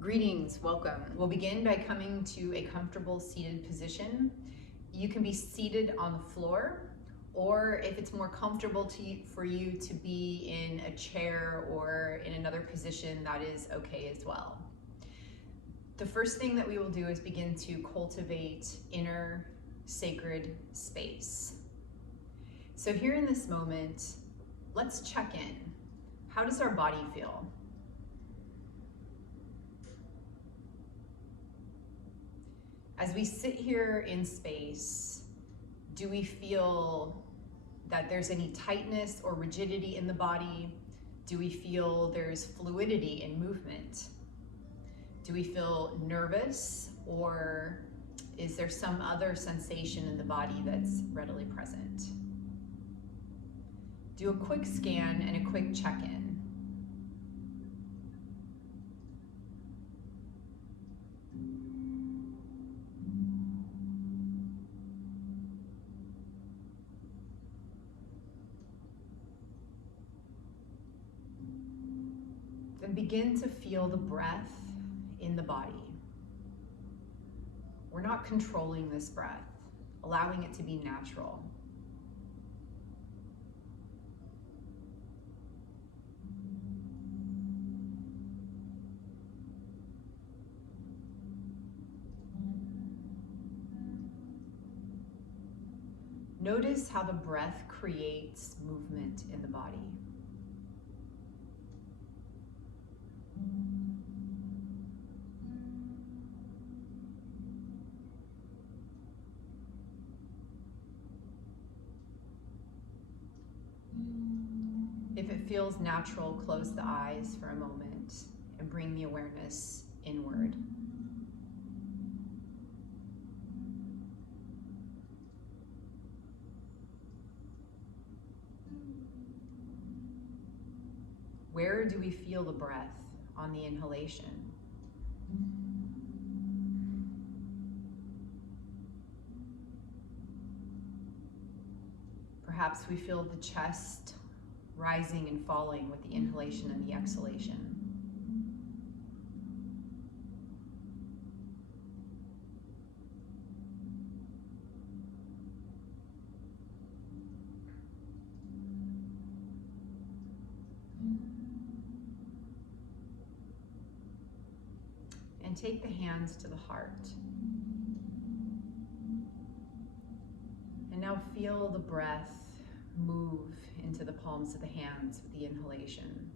Greetings, welcome. We'll begin by coming to a comfortable seated position. You can be seated on the floor, or if it's more comfortable for you to be in a chair or in another position, that is okay as well. The first thing that we will do is begin to cultivate inner sacred space. So here in this moment, let's check in. How does our body feel? As we sit here in space, do we feel that there's any tightness or rigidity in the body? Do we feel there's fluidity in movement? Do we feel nervous, or is there some other sensation in the body that's readily present? Do a quick scan and a quick check-in. Then begin to feel the breath in the body. We're not controlling this breath, allowing it to be natural. Notice how the breath creates movement in the body. If it feels natural, close the eyes for a moment and bring the awareness inward. Where do we feel the breath on the inhalation? Perhaps we feel the chest rising and falling with the inhalation and the exhalation. And take the hands to the heart. And now feel the breath move into the palms of the hands with the inhalation.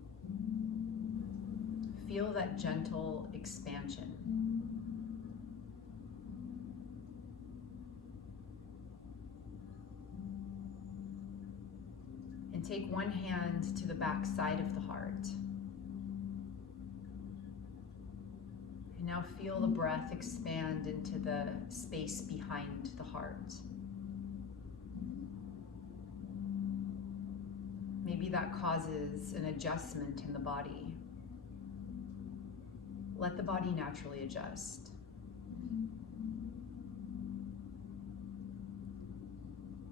Feel that gentle expansion. And take one hand to the back side of the heart. And now feel the breath expand into the space behind the heart. Maybe that causes an adjustment in the body. Let the body naturally adjust.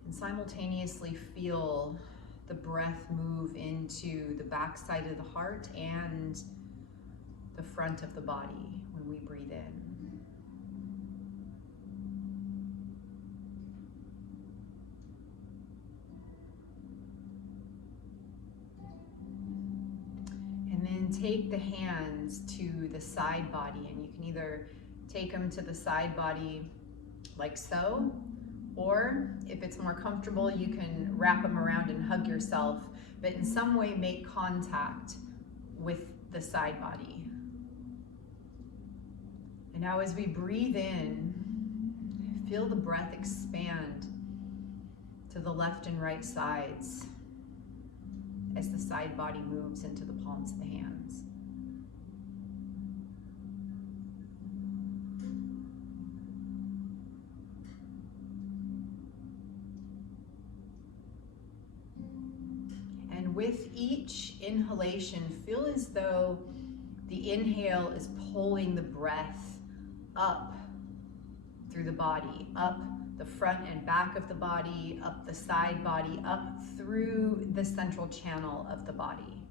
And simultaneously feel the breath move into the back side of the heart and the front of the body when we breathe in. And then take the hands to the side body, and you can either take them to the side body like so, or if it's more comfortable, you can wrap them around and hug yourself, but in some way make contact with the side body. And now as we breathe in, feel the breath expand to the left and right sides as the side body moves into the palms of the hands. And with each inhalation, feel as though the inhale is pulling the breath up through the body, up the front and back of the body, up the side body, up through the central channel of the body.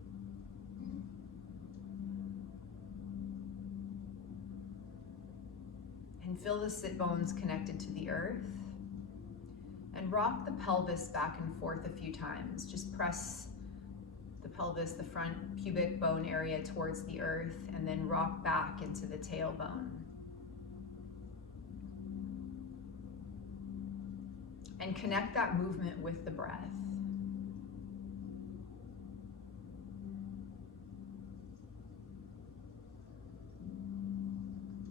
feel the sit bones connected to the earth. And rock the pelvis back and forth a few times. Just press the pelvis, the front pubic bone area towards the earth, and then rock back into the tailbone. And connect that movement with the breath.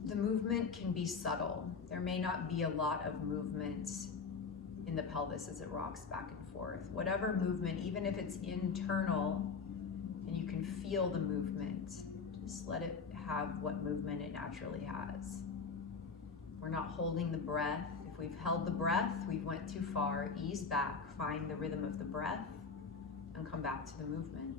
The movement can be subtle. There may not be a lot of movement in the pelvis as it rocks back and forth. Whatever movement, even if it's internal and you can feel the movement, just let it have what movement it naturally has. We're not holding the breath. If we've held the breath, we've went too far. Ease back, find the rhythm of the breath, and come back to the movement.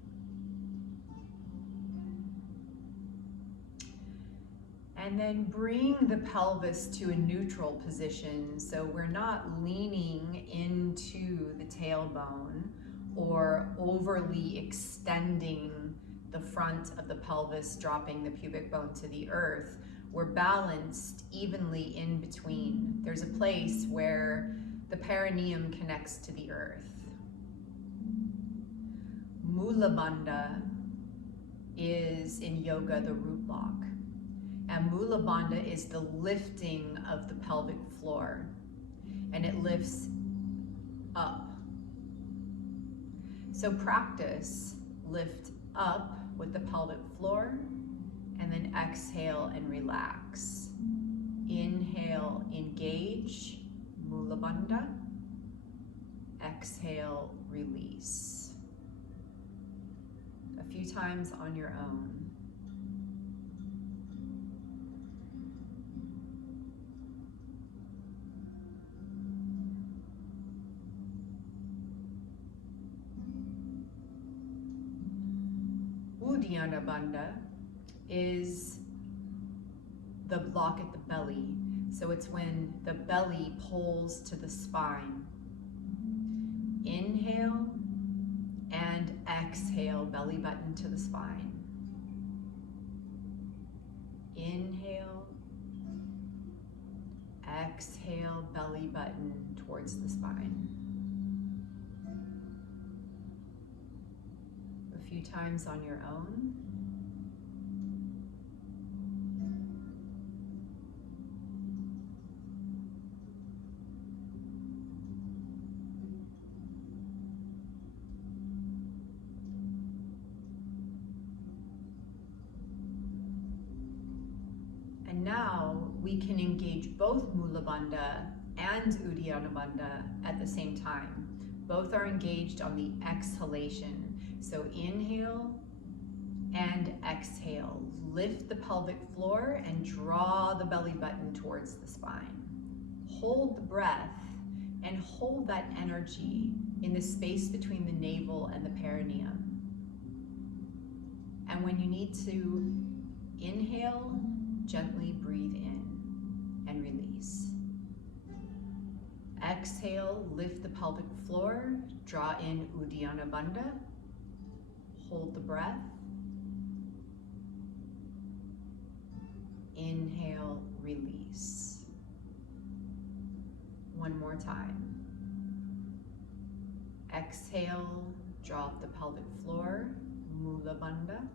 And then bring the pelvis to a neutral position, so we're not leaning into the tailbone or overly extending the front of the pelvis, dropping the pubic bone to the earth. We're balanced evenly in between. There's a place where the perineum connects to the earth. Mula Bandha is in yoga the root block. And Mula Bandha is the lifting of the pelvic floor, and it lifts up. So practice lift up with the pelvic floor, and then exhale and relax. Inhale, engage, Mula Bandha. Exhale, release. A few times on your own. Uddiyana Bandha is the block at the belly. So it's when the belly pulls to the spine. Inhale and exhale, belly button to the spine. Inhale, exhale, belly button towards the spine. A few times on your own. And now we can engage both Mula Bandha and Uddiyana Bandha at the same time. Both are engaged on the exhalation. So inhale and exhale. Lift the pelvic floor and draw the belly button towards the spine. Hold the breath and hold that energy in the space between the navel and the perineum. And when you need to inhale, gently breathe in and release. Exhale, lift the pelvic floor, draw in Uddiyana Bandha. Hold the breath. Inhale, release. One more time. Exhale, drop the pelvic floor, Mula Bandha.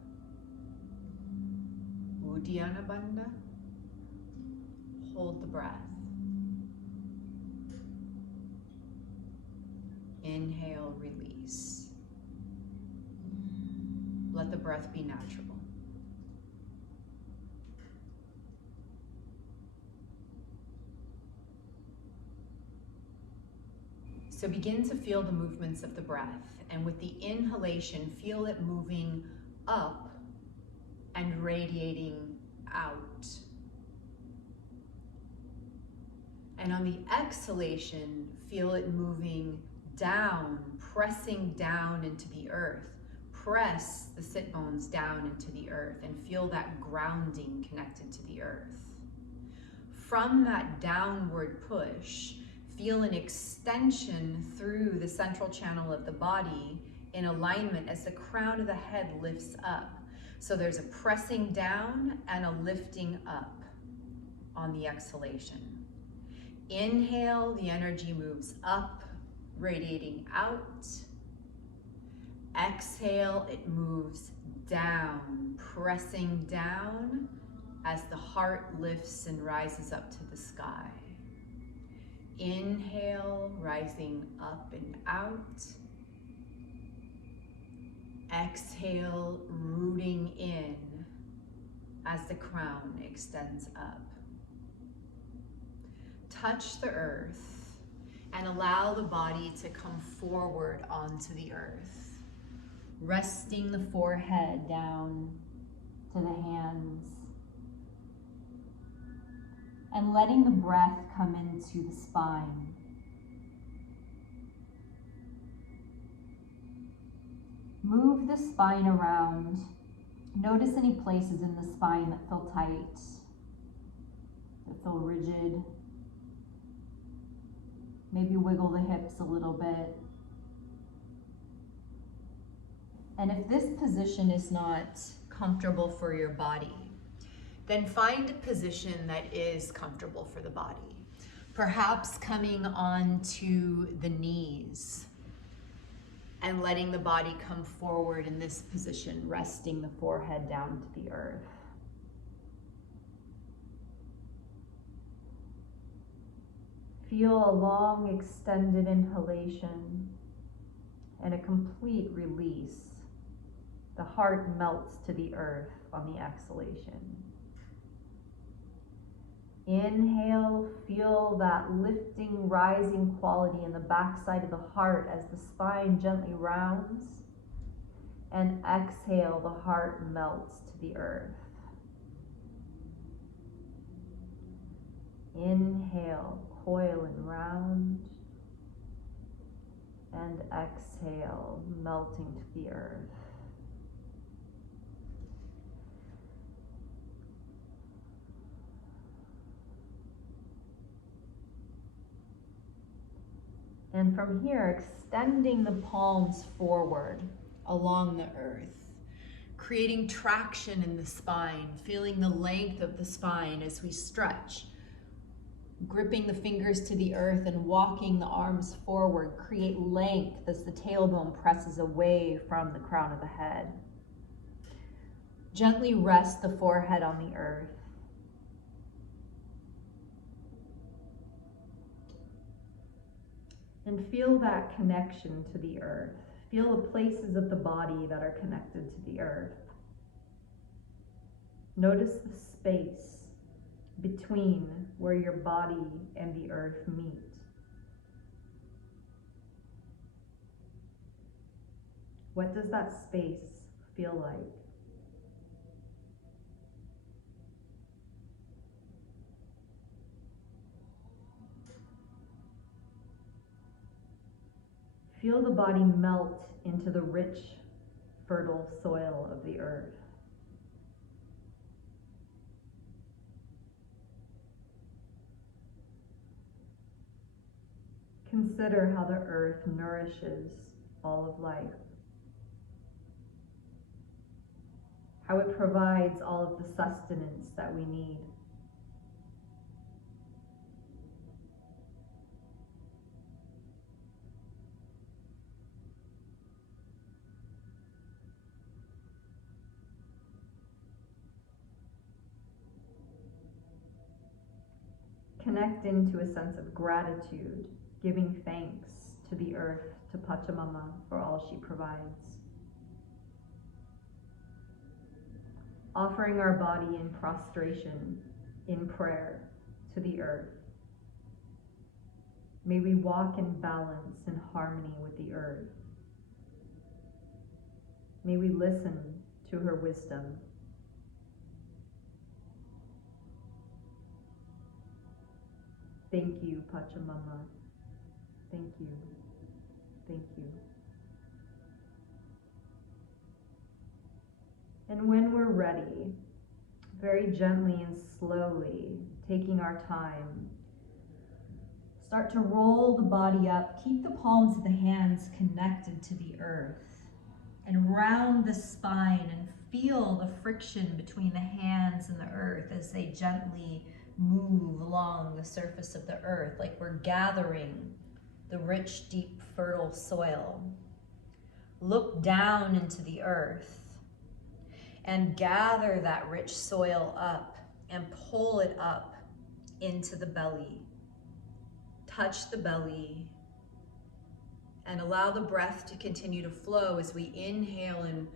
Uddiyana Bandha. Hold the breath. Inhale, release. Let the breath be natural. So begin to feel the movements of the breath, and with the inhalation, feel it moving up and radiating out. And on the exhalation, feel it moving down, pressing down into the earth. Press the sit bones down into the earth and feel that grounding connected to the earth. From that downward push, feel an extension through the central channel of the body in alignment as the crown of the head lifts up. So there's a pressing down and a lifting up. on the exhalation. Inhale, the energy moves up, radiating out. Exhale, it moves down, pressing down as the heart lifts and rises up to the sky. Inhale, rising up and out. Exhale, rooting in as the crown extends up. Touch the earth and allow the body to come forward onto the earth, resting the forehead down to the hands and letting the breath come into the spine. Move the spine around. Notice any places in the spine that feel tight, that feel rigid. Maybe wiggle the hips a little bit. And if this position is not comfortable for your body, then find a position that is comfortable for the body. Perhaps coming onto the knees and letting the body come forward in this position, resting the forehead down to the earth. Feel a long extended inhalation and a complete release. The heart melts to the earth on the exhalation. Inhale, feel that lifting, rising quality in the backside of the heart as the spine gently rounds. And exhale, the heart melts to the earth. Inhale, coil and round. And exhale, melting to the earth. And from here, extending the palms forward along the earth, creating traction in the spine, feeling the length of the spine as we stretch, gripping the fingers to the earth and walking the arms forward, create length as the tailbone presses away from the crown of the head. Gently rest the forehead on the earth. And feel that connection to the earth. Feel the places of the body that are connected to the earth. Notice the space between where your body and the earth meet. What does that space feel like? Feel the body melt into the rich, fertile soil of the earth. Consider how the earth nourishes all of life, how it provides all of the sustenance that we need. Connect into a sense of gratitude, giving thanks to the earth, to Pachamama, for all she provides. Offering our body in prostration, in prayer, to the earth. May we walk in balance and harmony with the earth. May we listen to her wisdom. Thank you, Pachamama. Thank you. Thank you. And when we're ready, very gently and slowly, taking our time, start to roll the body up. Keep the palms of the hands connected to the earth and round the spine and feel the friction between the hands and the earth as they gently move along the surface of the earth like we're gathering the rich, deep, fertile soil. Look down into the earth and gather that rich soil up and pull it up into the belly. Touch the belly and allow the breath to continue to flow as we inhale and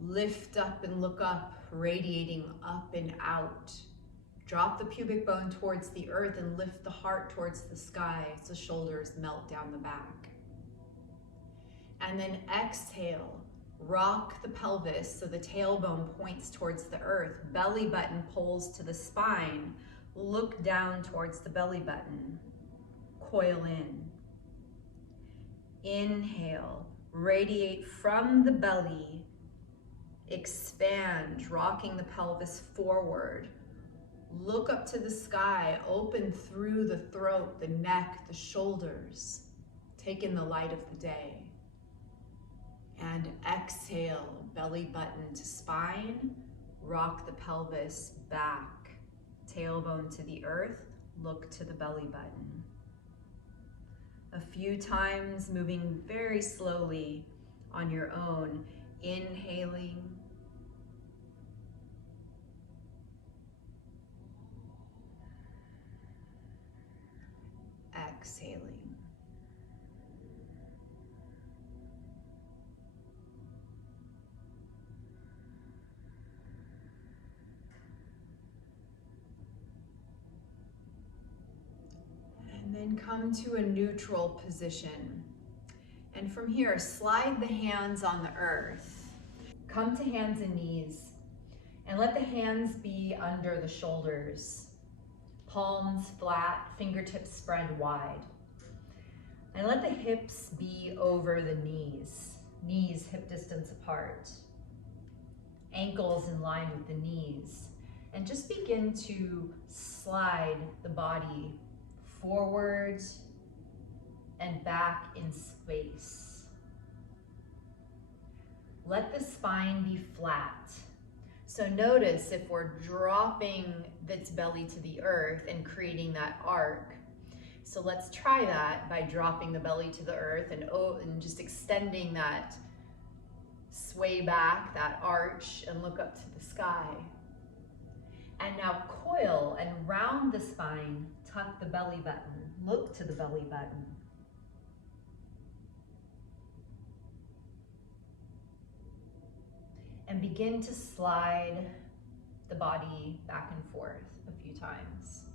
lift up and look up, radiating up and out. Drop the pubic bone towards the earth and lift the heart towards the sky as the shoulders melt down the back. And then exhale, rock the pelvis so the tailbone points towards the earth, belly button pulls to the spine, look down towards the belly button, coil in. Inhale, radiate from the belly, expand, rocking the pelvis forward. Look up to the sky, open through the throat, the neck, the shoulders. Take in the light of the day. And exhale, belly button to spine, rock the pelvis back, tailbone to the earth, look to the belly button. A few times, moving very slowly on your own, inhaling, exhaling. And then come to a neutral position. And from here, slide the hands on the earth. Come to hands and knees. And let the hands be under the shoulders. Palms flat, fingertips spread wide. And let the hips be over the knees. Knees hip distance apart. Ankles in line with the knees. And just begin to slide the body forward and back in space. Let the spine be flat. So notice if we're dropping its belly to the earth and creating that arc. So let's try that by dropping the belly to the earth and just extending that sway back, that arch, and look up to the sky. And now coil and round the spine, tuck the belly button, look to the belly button. And begin to slide the body back and forth a few times.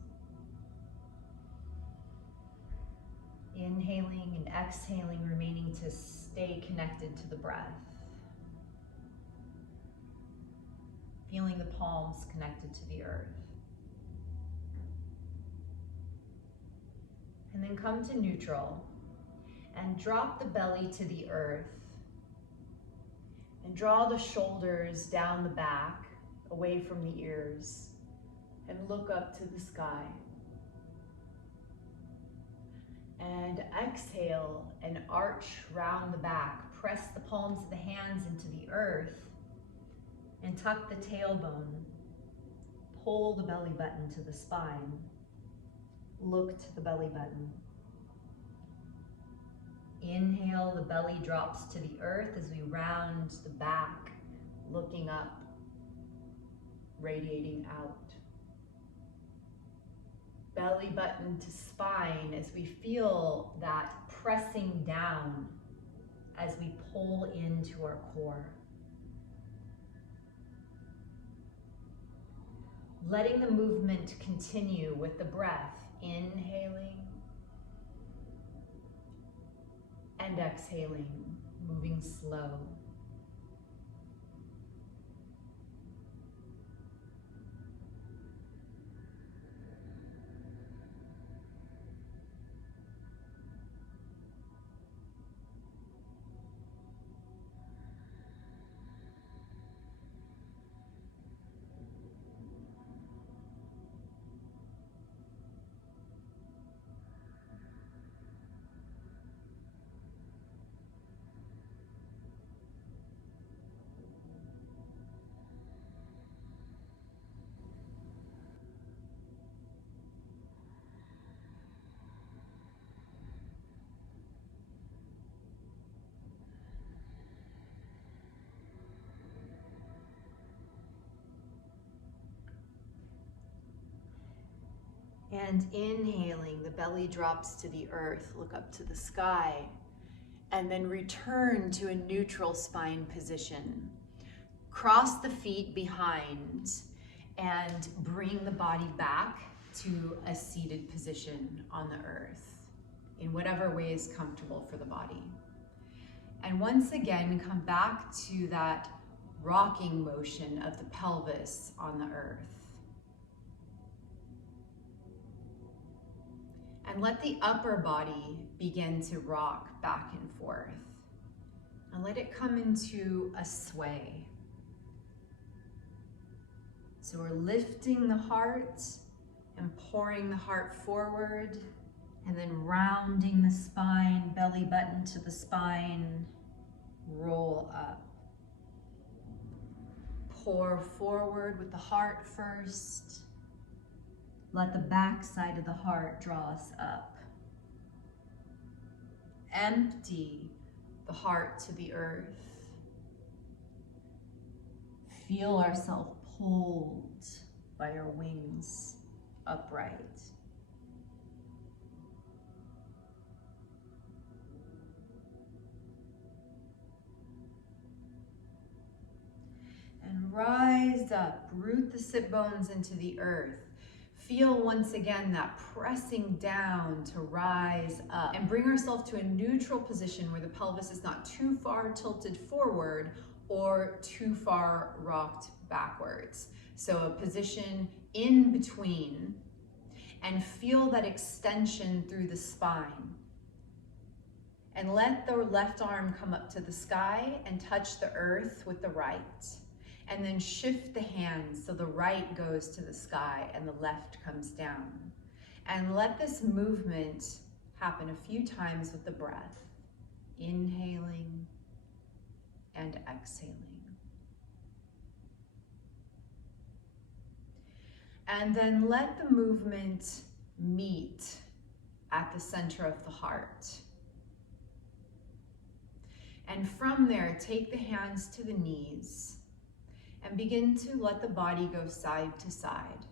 Inhaling and exhaling, remaining to stay connected to the breath. Feeling the palms connected to the earth. And then come to neutral and drop the belly to the earth. And draw the shoulders down the back, away from the ears, and look up to the sky. And exhale and arch round the back. Press the palms of the hands into the earth and tuck the tailbone. Pull the belly button to the spine. Look to the belly button. Inhale, the belly drops to the earth as we round the back, looking up, radiating out. Belly button to spine as we feel that pressing down as we pull into our core. Letting the movement continue with the breath, inhaling and exhaling, moving slow. And inhaling, the belly drops to the earth, look up to the sky, and then return to a neutral spine position. Cross the feet behind and bring the body back to a seated position on the earth in whatever way is comfortable for the body. And once again, come back to that rocking motion of the pelvis on the earth. And let the upper body begin to rock back and forth. And let it come into a sway. So we're lifting the heart and pouring the heart forward, and then rounding the spine, belly button to the spine, roll up. Pour forward with the heart first. Let the back side of the heart draw us up. Empty the heart to the earth. Feel ourselves pulled by our wings upright. And rise up, root the sit bones into the earth. Feel once again that pressing down to rise up, and bring ourselves to a neutral position where the pelvis is not too far tilted forward or too far rocked backwards. So a position in between, and feel that extension through the spine. And let the left arm come up to the sky and touch the earth with the right. And then shift the hands so the right goes to the sky and the left comes down. And let this movement happen a few times with the breath, inhaling and exhaling. And then let the movement meet at the center of the heart. And from there, take the hands to the knees and begin to let the body go side to side.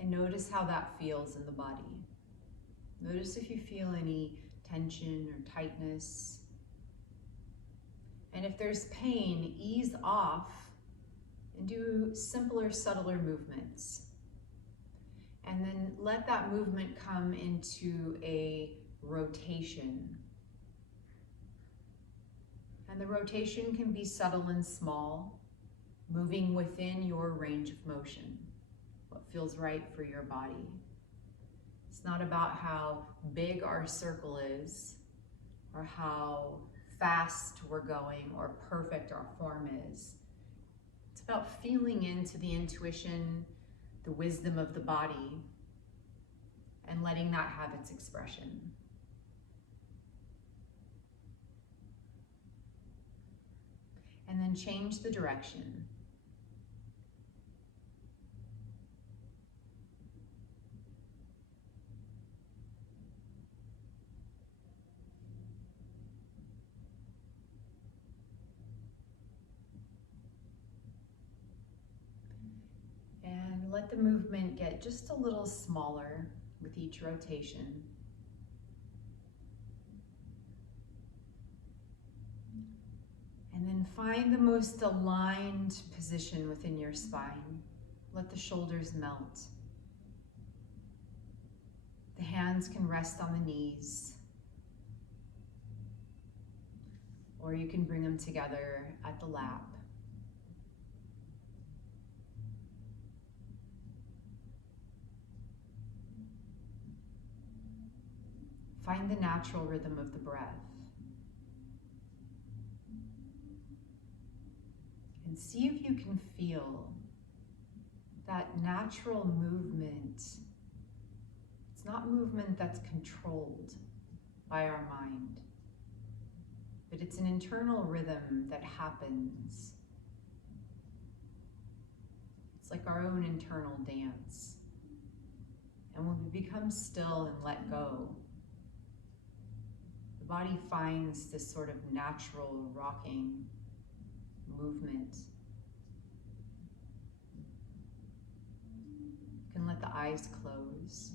And notice how that feels in the body. Notice if you feel any tension or tightness. And if there's pain, ease off and do simpler, subtler movements. And then let that movement come into a rotation. And the rotation can be subtle and small, moving within your range of motion, what feels right for your body. It's not about how big our circle is, or how fast we're going, or perfect our form is. It's about feeling into the intuition, the wisdom of the body, and letting that have its expression. And then change the direction. And let the movement get just a little smaller with each rotation. And then find the most aligned position within your spine. Let the shoulders melt. The hands can rest on the knees, or you can bring them together at the lap. Find the natural rhythm of the breath. And see if you can feel that natural movement. It's not movement that's controlled by our mind, but it's an internal rhythm that happens. It's like our own internal dance. And when we become still and let go, the body finds this sort of natural rocking movement. let the eyes close.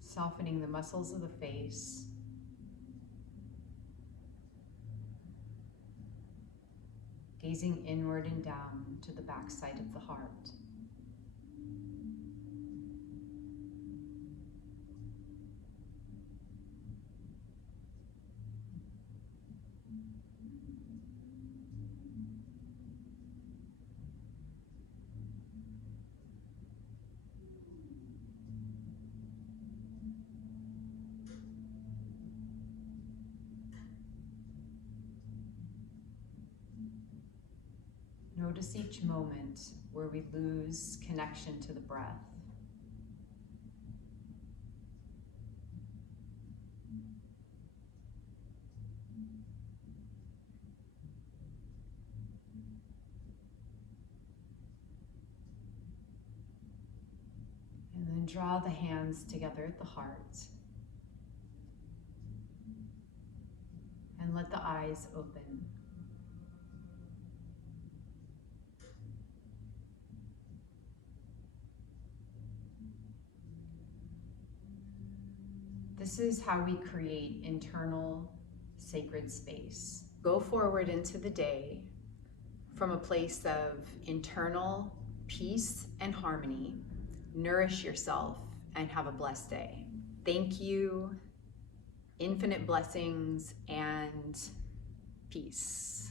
Softening the muscles of the face. Gazing inward and down to the backside of the heart. Notice each moment where we lose connection to the breath. And then draw the hands together at the heart. And let the eyes open. This is how we create internal sacred space. Go forward into the day from a place of internal peace and harmony. Nourish yourself and have a blessed day. Thank you, infinite blessings and peace.